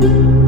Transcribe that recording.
thank you